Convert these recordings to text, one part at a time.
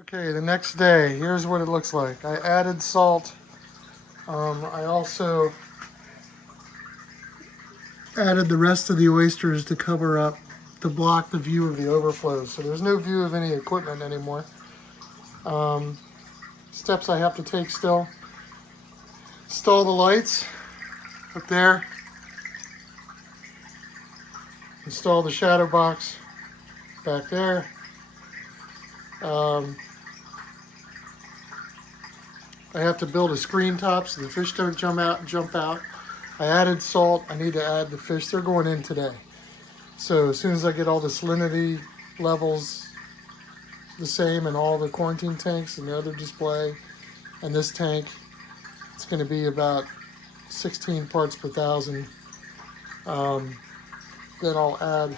Okay, the next day, here's what it looks like. I added salt. I also added the rest of the oysters to cover up, to block the view of the overflows. So there's no view of any equipment anymore. Steps I have to take still. Install the lights up there. Install the shadow box back there. I have to build a screen top so the fish don't jump out. I added salt. I need to add the fish. They're going in today. So as soon as I get all the salinity levels the same in all the quarantine tanks and the other display and this tank, it's going to be about 16 parts per thousand. Then I'll add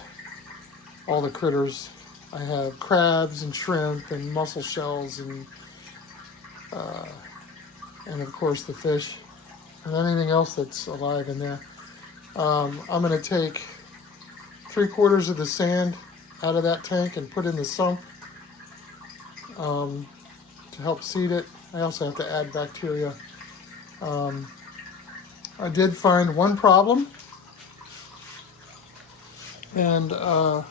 all the critters. I have crabs and shrimp and mussel shells and of course the fish and anything else that's alive in there. I'm going to take 3/4 of the sand out of that tank and put in the sump to help seed it. I also have to add bacteria. I did find one problem, and I'll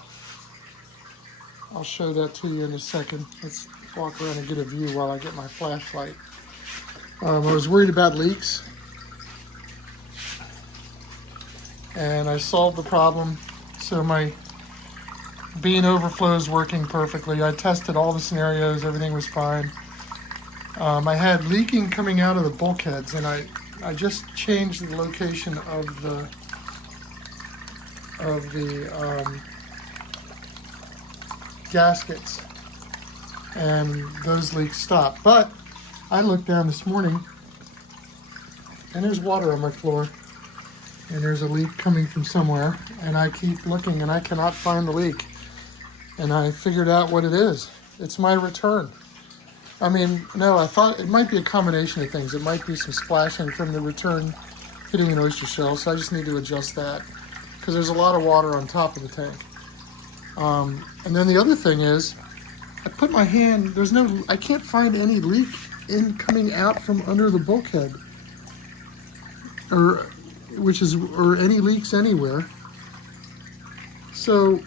show that to you in a second. Let's walk around and get a view while I get my flashlight. I was worried about leaks, and I solved the problem. So my bean overflow is working perfectly. I tested all the scenarios, everything was fine. I had leaking coming out of the bulkheads, and I just changed the location of the gaskets, and those leaks stopped. But I looked down this morning, and there's water on my floor, and there's a leak coming from somewhere, and I keep looking, and I cannot find the leak. And I figured out what it is. It's my return. I mean, no, I thought it might be a combination of things. It might be some splashing from the return hitting an oyster shell, so I just need to adjust that, because there's a lot of water on top of the tank. And then the other thing is, I put my hand, I can't find any leak coming out from under the bulkhead, or any leaks anywhere. So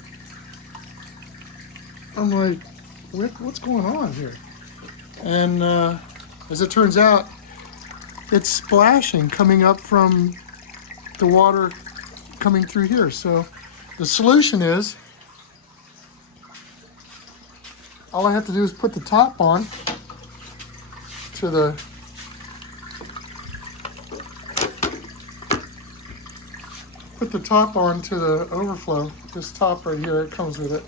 I'm like, what's going on here? And as it turns out, it's splashing coming up from the water coming through here. So the solution is, all I have to do is put the top on to the overflow. This top right here, it comes with it.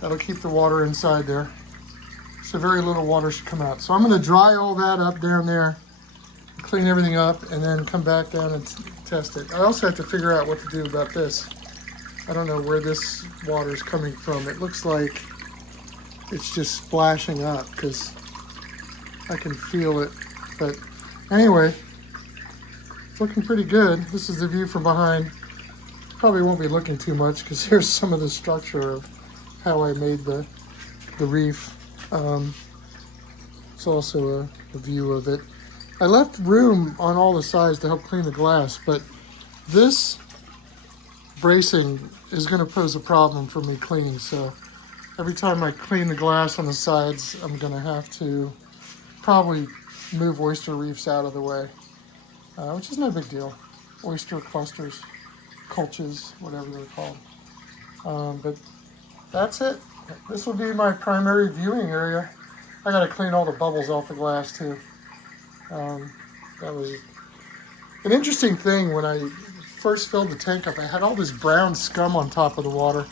That'll keep the water inside there. So very little water should come out. So I'm going to dry all that up down there, clean everything up, and then come back down and test it. I also have to figure out what to do about this. I don't know where this water is coming from. It looks like it's just splashing up because I can feel it. But anyway, it's looking pretty good. This is the view from behind. Probably won't be looking too much because here's some of the structure of how I made the reef. It's also a view of it. I left room on all the sides to help clean the glass, but this bracing is going to pose a problem for me cleaning. So every time I clean the glass on the sides, I'm going to have to probably move oyster reefs out of the way, which is no big deal. Oyster clusters, culches, whatever they're called. But that's it. This will be my primary viewing area. I got to clean all the bubbles off the glass too. That was an interesting thing. When I first filled the tank up, I had all this brown scum on top of the water,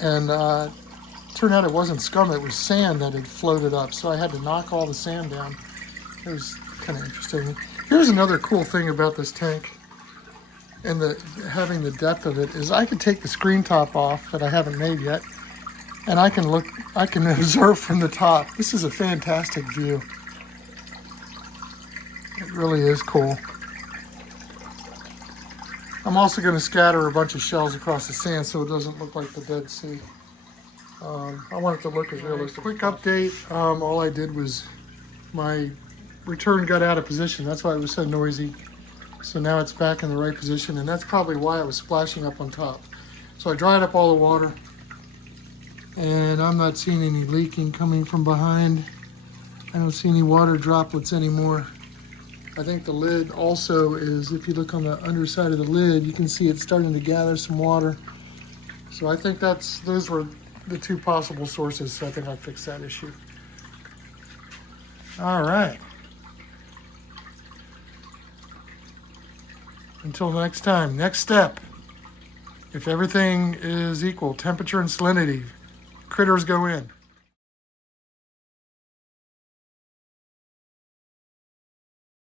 and turned out it wasn't scum, it was sand that had floated up, so I had to knock all the sand down. It was kind of interesting. Here's another cool thing about this tank and having the depth of it is I can take the screen top off that I haven't made yet, and I can observe from the top. This is a fantastic view. It really is cool. I'm also going to scatter a bunch of shells across the sand so it doesn't look like the Dead Sea. I want it to look as realistic. Quick update, all I did was my return got out of position. That's why it was so noisy. So now it's back in the right position, and that's probably why it was splashing up on top. So I dried up all the water, and I'm not seeing any leaking coming from behind. I don't see any water droplets anymore. I think the lid also is, if you look on the underside of the lid, you can see it's starting to gather some water. So I think those were the two possible sources, so I think I fixed that issue. All right. Until next time, next step. If everything is equal, temperature and salinity, critters go in.